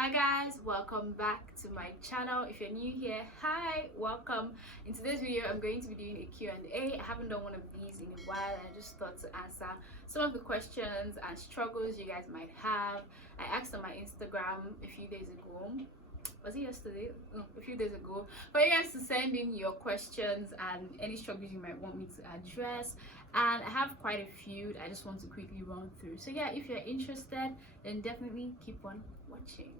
Hi guys, welcome back to my channel. If you're new here, hi, welcome. In today's video I'm going to be doing a Q&A. I haven't done one of these in a while and I just thought to answer some of the questions and struggles you guys might have. I asked on my Instagram a few days ago, was it yesterday? No, a few days ago, for you guys to send in your questions and any struggles you might want me to address, and I have quite a few I just want to quickly run through. So yeah, if you're interested, then definitely keep on watching.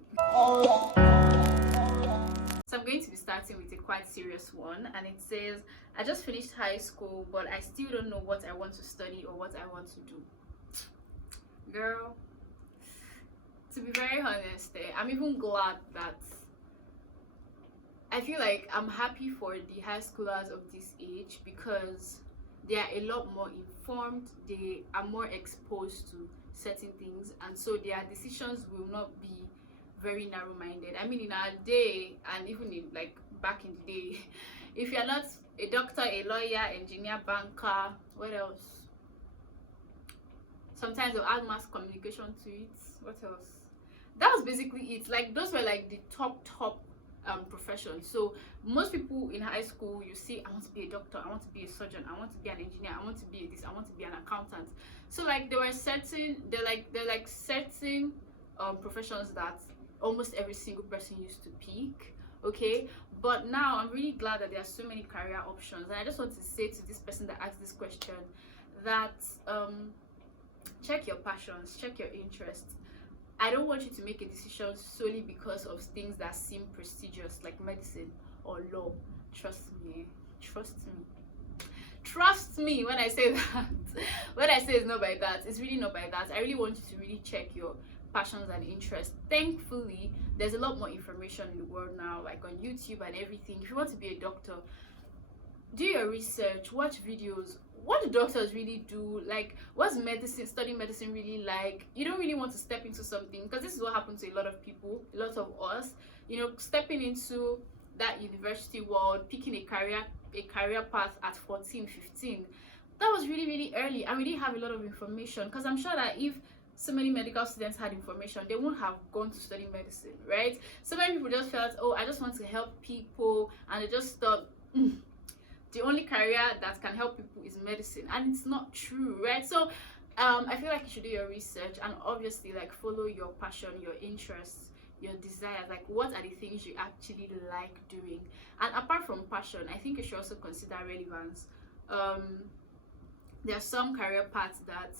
So I'm going to be starting with a quite serious one, and it says, I just finished high school but I still don't know what I want to study or what I want to do. Girl, to be very honest, I'm even glad that I feel like I'm happy for the high schoolers of this age, because they are a lot more informed, they are more exposed to certain things, and so their decisions will not be very narrow-minded. I mean, in our day, and even in like back in the day, if you're not a doctor, a lawyer, engineer, banker, what else? Sometimes they'll add mass communication to it. What else? That was basically it. Like, those were like the top professions. So most people in high school, you see, I want to be a doctor, I want to be a surgeon, I want to be an engineer, I want to be this, I want to be an accountant. So like there were certain, they're like certain professions that almost every single person used to pick. Okay, but now I'm really glad that there are so many career options, and I just want to say to this person that asked this question that check your passions, check your interests. I don't want you to make a decision solely because of things that seem prestigious, like medicine or law. Trust me, trust me when I say that. When I say it's not by that, it's really not by that. I really want you to really check your passions and interests. Thankfully, there's a lot more information in the world now, like on YouTube and everything. If you want to be a doctor, do your research, watch videos. What do doctors really do? Like, what's studying medicine really like? You don't really want to step into something, because this is what happens to a lot of people, a lot of us, you know, stepping into that university world, picking a career path at 14, 15. That was really early, and we didn't have a lot of information, because I'm sure that if so many medical students had information, they wouldn't have gone to study medicine, right? So many people just felt, oh, I just want to help people, and they just thought the only career that can help people is medicine, and it's not true, right? So I feel like you should do your research, and obviously like follow your passion, your interests, your desires. Like, what are the things you actually like doing? And apart from passion, I think you should also consider relevance. There are some career paths that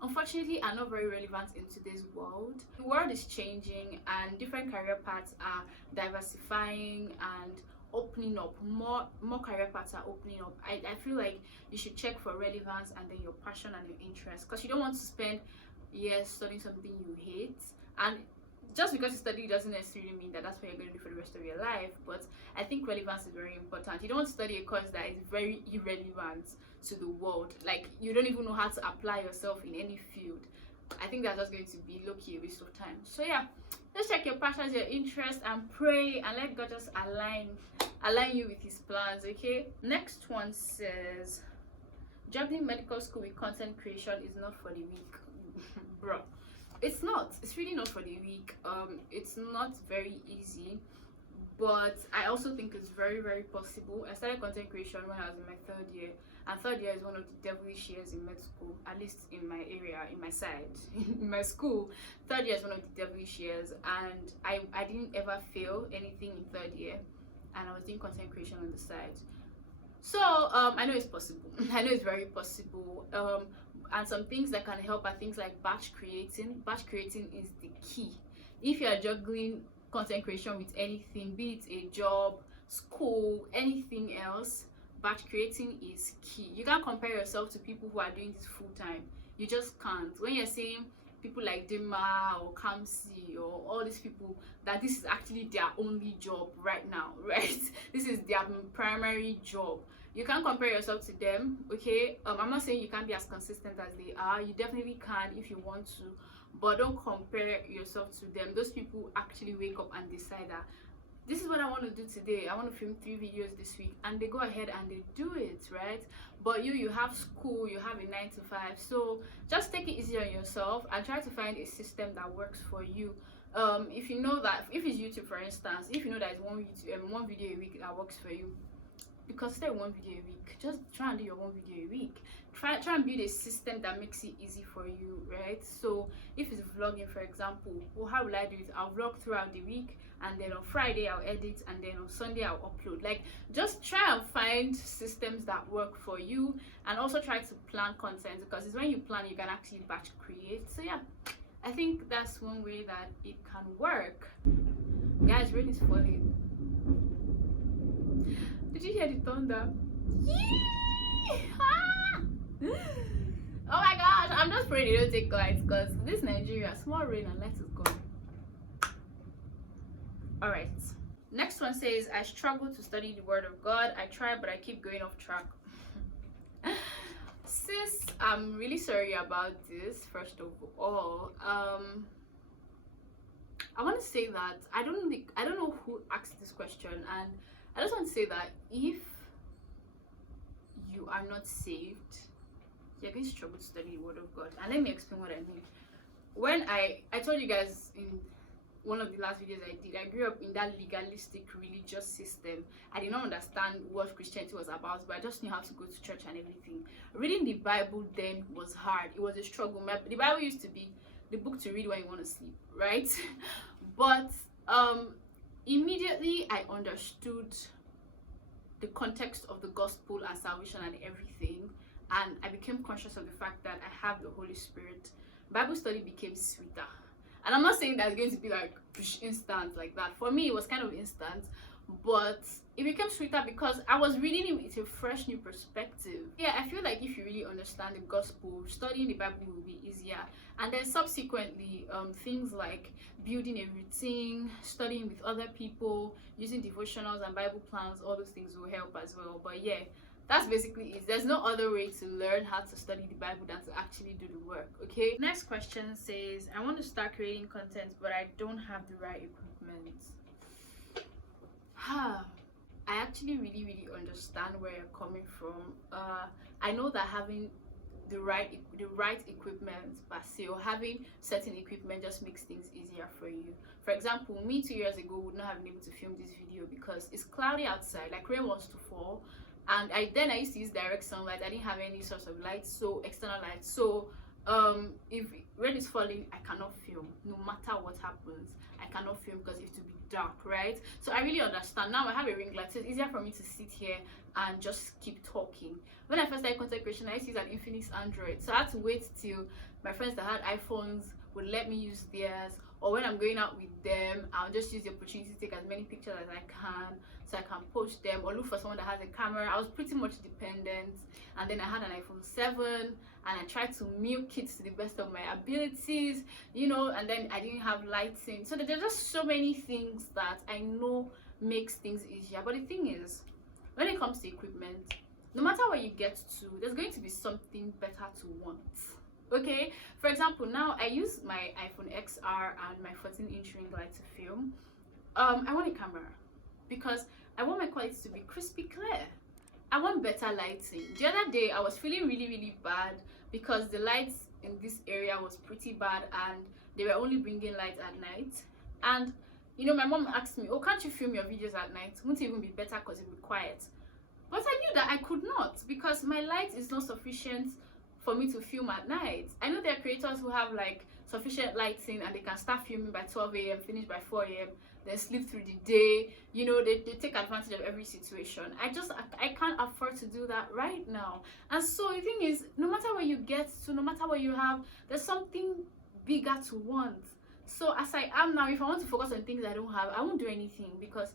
unfortunately are not very relevant in today's world. The world is changing, and different career paths are diversifying and opening up. More career paths are opening up. I feel like you should check for relevance and then your passion and your interest, because you don't want to spend years studying something you hate. And just because you study doesn't necessarily mean that that's what you're going to do for the rest of your life. But I think relevance is very important. You don't want to study a course that is very irrelevant to the world, like you don't even know how to apply yourself in any field. I think that's just going to be low-key a waste of time. So yeah, let's check your passions, your interests, and pray and let God just align you with his plans. Okay, next one says, juggling medical school with content creation is not for the weak. Bro, it's not, it's really not for the weak. It's not very easy, but I also think it's very possible. I started content creation when I was in my third year, and third year is one of the devilish years in med school, at least in my area, in my side. In my school, third year is one of the devilish years, and I didn't ever fail anything in third year, and I was doing content creation on the side. So I know it's possible. I know it's very possible. And some things that can help are things like batch creating. Batch creating is the key. If you are juggling content creation with anything, be it a job, school, anything else, batch creating is key. You can't compare yourself to people who are doing this full time. You just can't. When you're saying people like Dima or Kamsi or all these people that this is actually their only job right now, right? This is their primary job. You can't compare yourself to them, okay? I'm not saying you can't be as consistent as they are. You definitely can if you want to, but don't compare yourself to them. Those people actually wake up and decide that this is what I want to do today. I want to film 3 videos this week, and they go ahead and they do it, right? But you have school, you have a 9 to 5, so just take it easy on yourself and try to find a system that works for you. If you know that, if it's YouTube for instance, if you know that it's one video a week that works for you, because stay one video a week, just try and do your one video a week. Try and build a system that makes it easy for you, right? So if it's vlogging, for example, well, how will I do it? I'll vlog throughout the week, and then on Friday I'll edit, and then on Sunday I'll upload. Like, just try and find systems that work for you, and also try to plan content, because it's when you plan you can actually batch create. So yeah, I think that's one way that it can work. Guys, rain is falling. Did you hear the thunder? Ah! Oh my gosh, I'm just praying they don't take lights, because this Nigeria, small rain and light is gone. Alright, next one says, I struggle to study the word of God. I try, but I keep going off track. Sis, I'm really sorry about this. First of all, I want to say that I don't know who asked this question, and I just want to say that if you are not saved, you're going to struggle to study the word of God. And let me explain what I mean. When I told you guys in one of the last videos I did, I grew up in that legalistic religious system. I did not understand what Christianity was about, but I just knew how to go to church and everything. Reading the Bible then was hard. It was a struggle. The Bible used to be the book to read when you want to sleep, right? But immediately I understood the context of the gospel and salvation and everything, and I became conscious of the fact that I have the Holy Spirit. Bible study became sweeter. And I'm not saying that it's going to be like instant like that. For me, it was kind of instant, but it became sweeter because I was reading it with a fresh new perspective. Yeah, I feel like if you really understand the gospel, studying the Bible will be easier. And then subsequently, things like building a routine, studying with other people, using devotionals and Bible plans, all those things will help as well. But yeah, that's basically it. There's no other way to learn how to study the Bible than to actually do the work, okay? Next question says, I want to start creating content, but I don't have the right equipment. I actually really understand where you're coming from. I know that having the right equipment per se, or having certain equipment, just makes things easier for you. For example, me 2 years ago would not have been able to film this video because it's cloudy outside, like rain wants to fall, and I used to use direct sunlight. I didn't have any source of light, so external light. So if rain is falling, I cannot film. No matter what happens, I cannot film because it will be dark, right? So I really understand. Now I have a ring light, so it's easier for me to sit here and just keep talking. When I first started content creation, I used to use an Infinix Android, so I had to wait till my friends that had iPhones would let me use theirs, or when I'm going out with them, I'll just use the opportunity to take as many pictures as I can so I can post them, or look for someone that has a camera. I was pretty much dependent, and then I had an iPhone 7 and I tried to milk it to the best of my abilities, you know, and then I didn't have lighting. So there's just so many things that I know makes things easier. But the thing is, when it comes to equipment, no matter where you get to, there's going to be something better to want. Okay, for example, now I use my iPhone XR and my 14-inch ring light to film. I want a camera because I want my quality to be crispy clear. I want better lighting. The other day I was feeling really bad because the lights in this area was pretty bad and they were only bringing light at night. And you know, my mom asked me, oh, can't you film your videos at night? Won't it even be better because it will be quiet? But I knew that I could not, because my light is not sufficient for me to film at night. I know there are creators who have like sufficient lighting and they can start filming by 12 a.m, finish by 4 a.m, then sleep through the day. You know, they take advantage of every situation. I can't afford to do that right now. And so the thing is, no matter where you get to, no matter what you have, there's something bigger to want. So as I am now, if I want to focus on things I don't have, I won't do anything because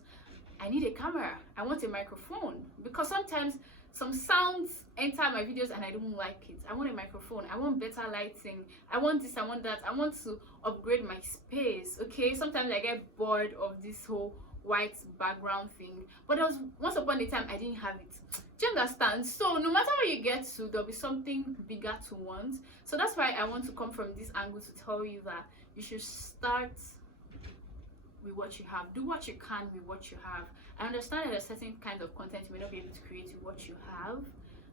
I need a camera. I want a microphone because sometimes some sounds enter my videos and I don't like it. I want a microphone. I want better lighting. I want this, I want that. I want to upgrade my space. Okay, sometimes I get bored of this whole white background thing, but there was once upon a time I didn't have it. Do you understand? So no matter where you get to, there'll be something bigger to want. So that's why I want to come from this angle to tell you that you should start with what you have. Do what you can with what you have. I understand that there's certain kinds of content you may not be able to create with what you have.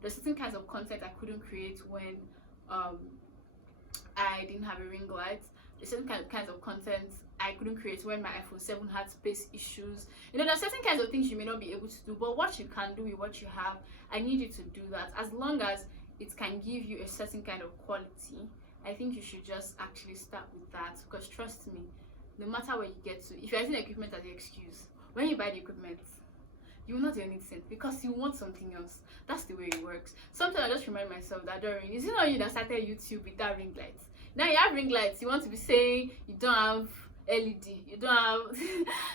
There's certain kinds of content I couldn't create when I didn't have a ring light. There's certain kinds of content I I couldn't create when my iPhone 7 had space issues. You know, there are certain kinds of things you may not be able to do, but what you can do with what you have, I need you to do that. As long as it can give you a certain kind of quality, I think you should just actually start with that. Because trust me, no matter where you get to, if you're using equipment as the excuse, when you buy the equipment, you will not do anything because you want something else. That's the way it works. Sometimes I just remind myself that, Doreen, is it not you that started YouTube with that ring light? Now you have ring lights, you want to be saying you don't have LED, you don't have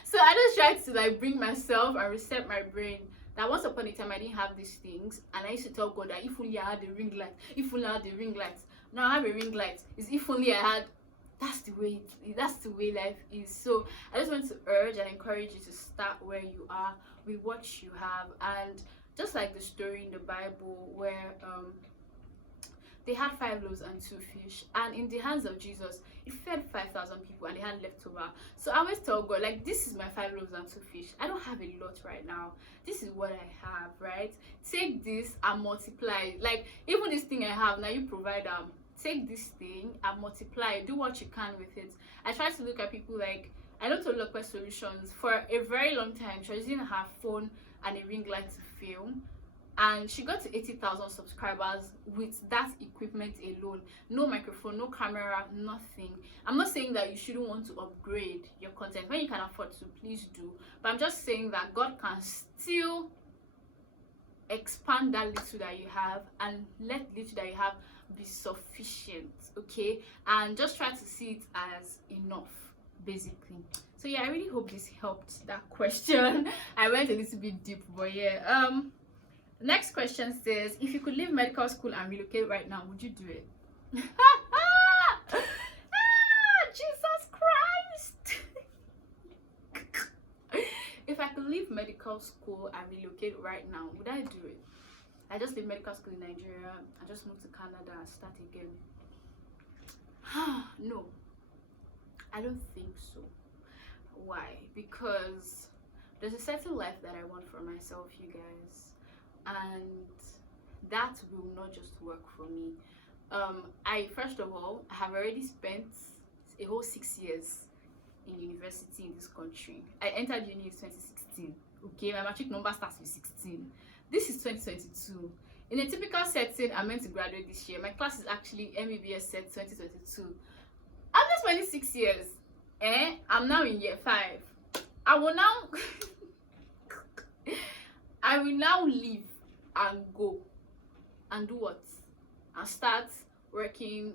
so I just try to like bring myself and reset my brain that once upon a time I didn't have these things, and I used to tell God that if only I had a ring light, if only I had a ring light. Now I have a ring light. Is if only I had. That's the way life is. So I just want to urge and encourage you to start where you are with what you have. And just like the story in the Bible where they had 5 loaves and 2 fish, and in the hands of Jesus it fed 5,000 people and they had leftover. So I always tell God, like, this is my 5 loaves and 2 fish. I don't have a lot right now. This is what I have, right? Take this and multiply. Like, even this thing I have now, you provide take this thing and multiply, do what you can with it. I try to look at people like, I know Tolulope Solutions for a very long time. She was using her phone and a ring light to film, and she got to 80,000 subscribers with that equipment alone. No microphone, no camera, nothing. I'm not saying that you shouldn't want to upgrade your content. When you can afford to, please do. But I'm just saying that God can still expand that little that you have and let little that you have be sufficient, okay? And just try to see it as enough, basically. So yeah, I really hope this helped that question. I went a little bit deep, but yeah. The next question says, if you could leave medical school and relocate right now, would you do it? Jesus Christ. If I could leave medical school and relocate right now, would I do it? I just leave medical school in Nigeria, I just moved to Canada and start again. No, I don't think so. Why? Because there's a certain life that I want for myself, you guys, and that will not just work for me. I first of all, I have already spent a whole 6 years in university in this country. I entered uni in 2016. Okay, my matric number starts with 16. This is 2022. In a typical setting, I'm meant to graduate this year. My class is actually MBBS set 2022. After spending 6 years, I'm now in year 5. I will now leave and go and do what? And start working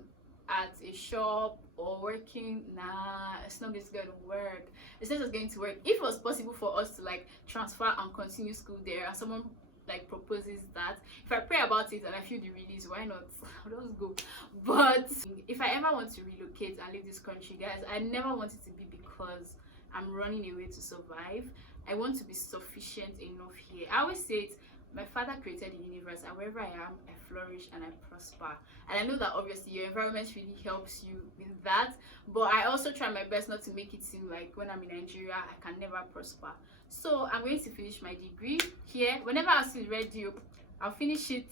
at a shop or working. Nah, it's not just going to work. It's not just going to work. If it was possible for us to like transfer and continue school there, and someone like proposes that, if I pray about it and I feel the release, why not? I'll just go. But if I ever want to relocate and leave this country, guys, I never want it to be because I'm running away to survive. I want to be sufficient enough here. I always say it, my father created the universe, and wherever I am, I flourish and I prosper. And I know that obviously your environment really helps you with that, but I also try my best not to make it seem like when I'm in Nigeria I can never prosper. So I'm going to finish my degree here. Whenever I feel ready, I'll finish it.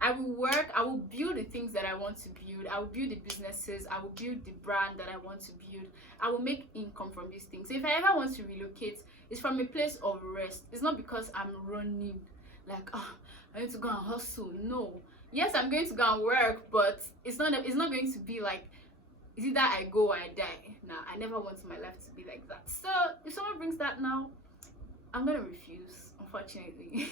I will work, I will build the things that I want to build, I will build the businesses, I will build the brand that I want to build, I will make income from these things. So if I ever want to relocate, it's from a place of rest. It's not because I'm running like, oh, I need to go and hustle. No. Yes, I'm going to go and work, but it's not going to be like, it's either I go or I die. Nah, I never want my life to be like that. So if someone brings that now, I'm gonna refuse, unfortunately.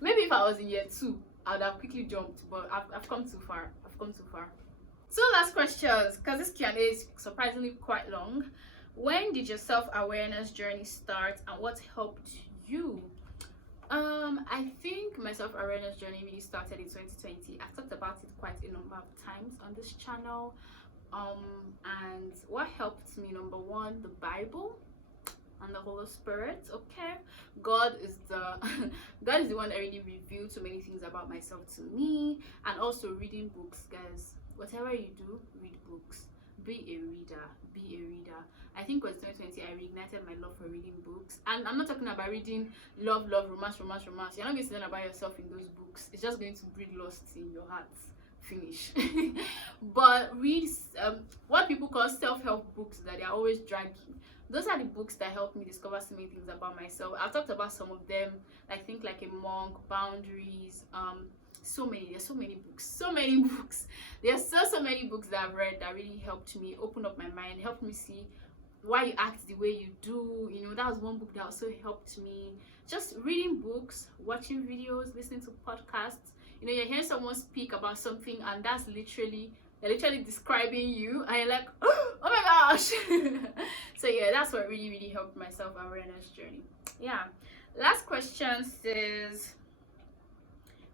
Maybe if I was in year 2, I would have quickly jumped, but I've come too far. Two last questions, because this Q&A is surprisingly quite long. When did your self-awareness journey start, and what helped you? I think my self-awareness journey really started in 2020. I've talked about it quite a number of times on this channel. And what helped me, number one, the Bible and the Holy Spirit. Okay, God is the one that really revealed so many things about myself to me. And also reading books, guys. Whatever you do, read books. Be a reader. I think it was 2020 I reignited my love for reading books. And I'm not talking about reading love, romance. You're not going to learn about yourself in those books. It's just going to breed lust in your heart. finish. But read what people call self-help books that they're always dragging. Those are the books that help me discover so many things about myself. I've talked about some of them, I think, like A Monk, Boundaries, there's so many books. There's so many books that I've read that really helped me open up my mind, helped me see why you act the way you do. You know, that was one book that also helped me. Just reading books, watching videos, listening to podcasts. You know, you're hearing someone speak about something, and they're literally describing you, and you're like, oh my gosh. So yeah, that's what really helped my self-awareness journey. Yeah. Last question says,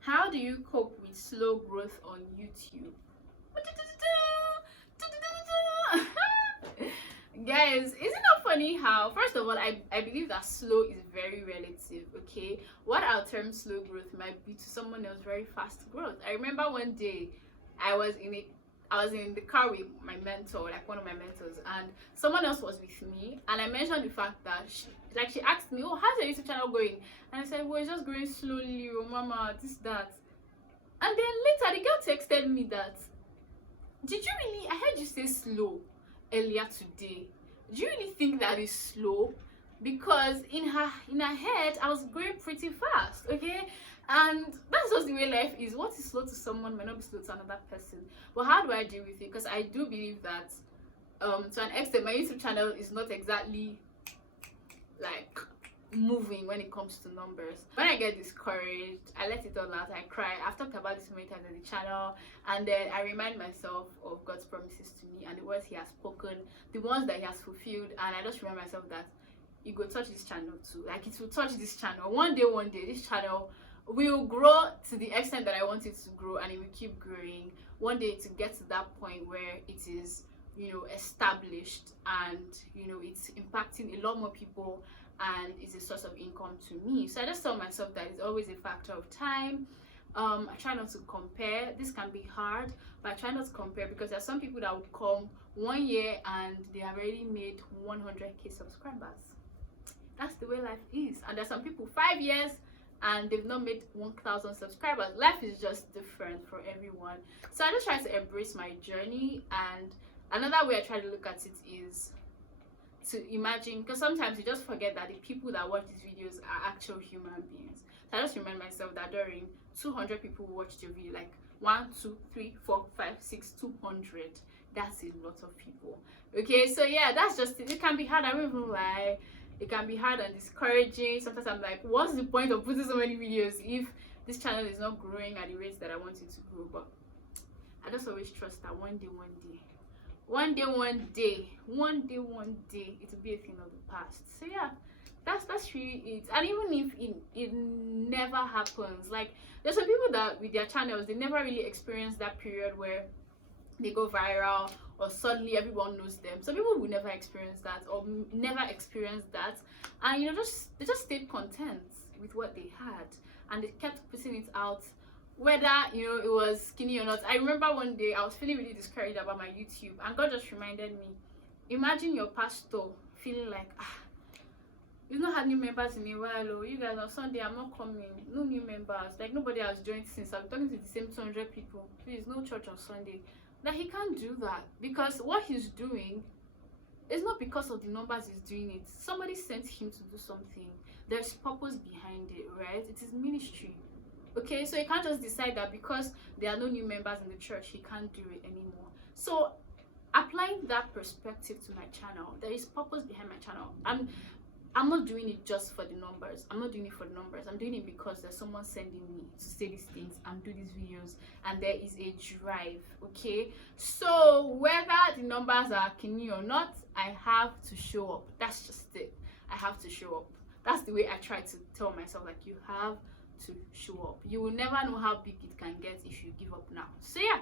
how do you cope with slow growth on YouTube? Guys, isn't it funny how, first of all, I believe that slow is very relative, okay? What our term slow growth might be to someone else very fast growth. I remember one day I was in the car with my mentor, like one of my mentors, and someone else was with me, and I mentioned the fact that she asked me, oh, how's your YouTube channel going? And I said, well, it's just growing slowly, oh mama, this, that. And then later the girl texted me that, did you really, I heard you say slow earlier today. Do you really think that is slow? Because in her head I was going pretty fast, okay? And that's just the way life is. What is slow to someone might not be slow to another person. But how do I deal with it? Because I do believe that to an extent my YouTube channel is not exactly like moving when it comes to numbers. When I get discouraged, I let it all out, I cry. I've talked about this many times on the channel, and then I remind myself of God's promises to me and the words he has spoken, the ones that he has fulfilled, and I just remind myself that it will touch this channel too. Like, it will touch this channel one day this channel will grow to the extent that I want it to grow, and it will keep growing one day to get to that point where it is, you know, established, and you know, it's impacting a lot more people and is a source of income to me. So I just tell myself that it's always a factor of time. I try not to compare. This can be hard, but I try not to compare, because there are some people that would come 1 year and they have already made 100k subscribers. That's the way life is. And there's some people 5 years and they've not made 1,000 subscribers. Life is just different for everyone. So I just try to embrace my journey. And another way I try to look at it is to imagine, because sometimes you just forget that the people that watch these videos are actual human beings. So I just remind myself that during 200 people who watched your video, like 1, 2, 3, 4, 5, 6, 200, that's a lot of people. Okay, so yeah, that's just it. It can be hard, I won't even lie. It can be hard and discouraging. Sometimes I'm like, what's the point of putting so many videos if this channel is not growing at the rate that I want it to grow? But I just always trust that one day it will be a thing of the past. So yeah, that's really it. And even if it never happens, like, there's some people that with their channels, they never really experience that period where they go viral or suddenly everyone knows them. Some people will never experience that, or never experience that, and you know, they just stayed content with what they had, and they kept putting it out, whether, you know, it was skinny or not. I remember one day I was feeling really discouraged about my YouTube, and God just reminded me, imagine your pastor feeling like, you've not had new members in a while, or you guys on Sunday, I'm not coming, no new members, like nobody has joined since I've been talking to the same 200 people, please, no church on Sunday. That he can't do that, because what he's doing is not because of the numbers he's doing it. Somebody sent him to do something. There's purpose behind it, right? It is ministry. Okay, so you can't just decide that because there are no new members in the church, he can't do it anymore. So applying that perspective to my channel, there is purpose behind my channel. I'm not doing it just for the numbers. I'm not doing it for the numbers. I'm doing it because there's someone sending me to say these things and do these videos, and there is a drive. Okay, so whether the numbers are kidney or not, I have to show up. That's just it. I have to show up. That's the way I try to tell myself, like, you have to show up. You will never know how big it can get if you give up now. So yeah,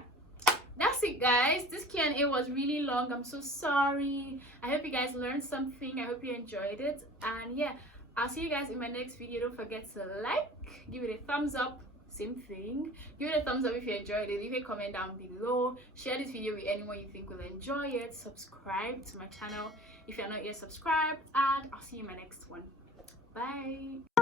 that's it, guys. This Q&A was really long. I'm so sorry. I hope you guys learned something. I hope you enjoyed it. And yeah, I'll see you guys in my next video. Don't forget to like, give it a thumbs up. Same thing. Give it a thumbs up if you enjoyed it. Leave a comment down below. Share this video with anyone you think will enjoy it. Subscribe to my channel if you're not yet subscribed. And I'll see you in my next one. Bye.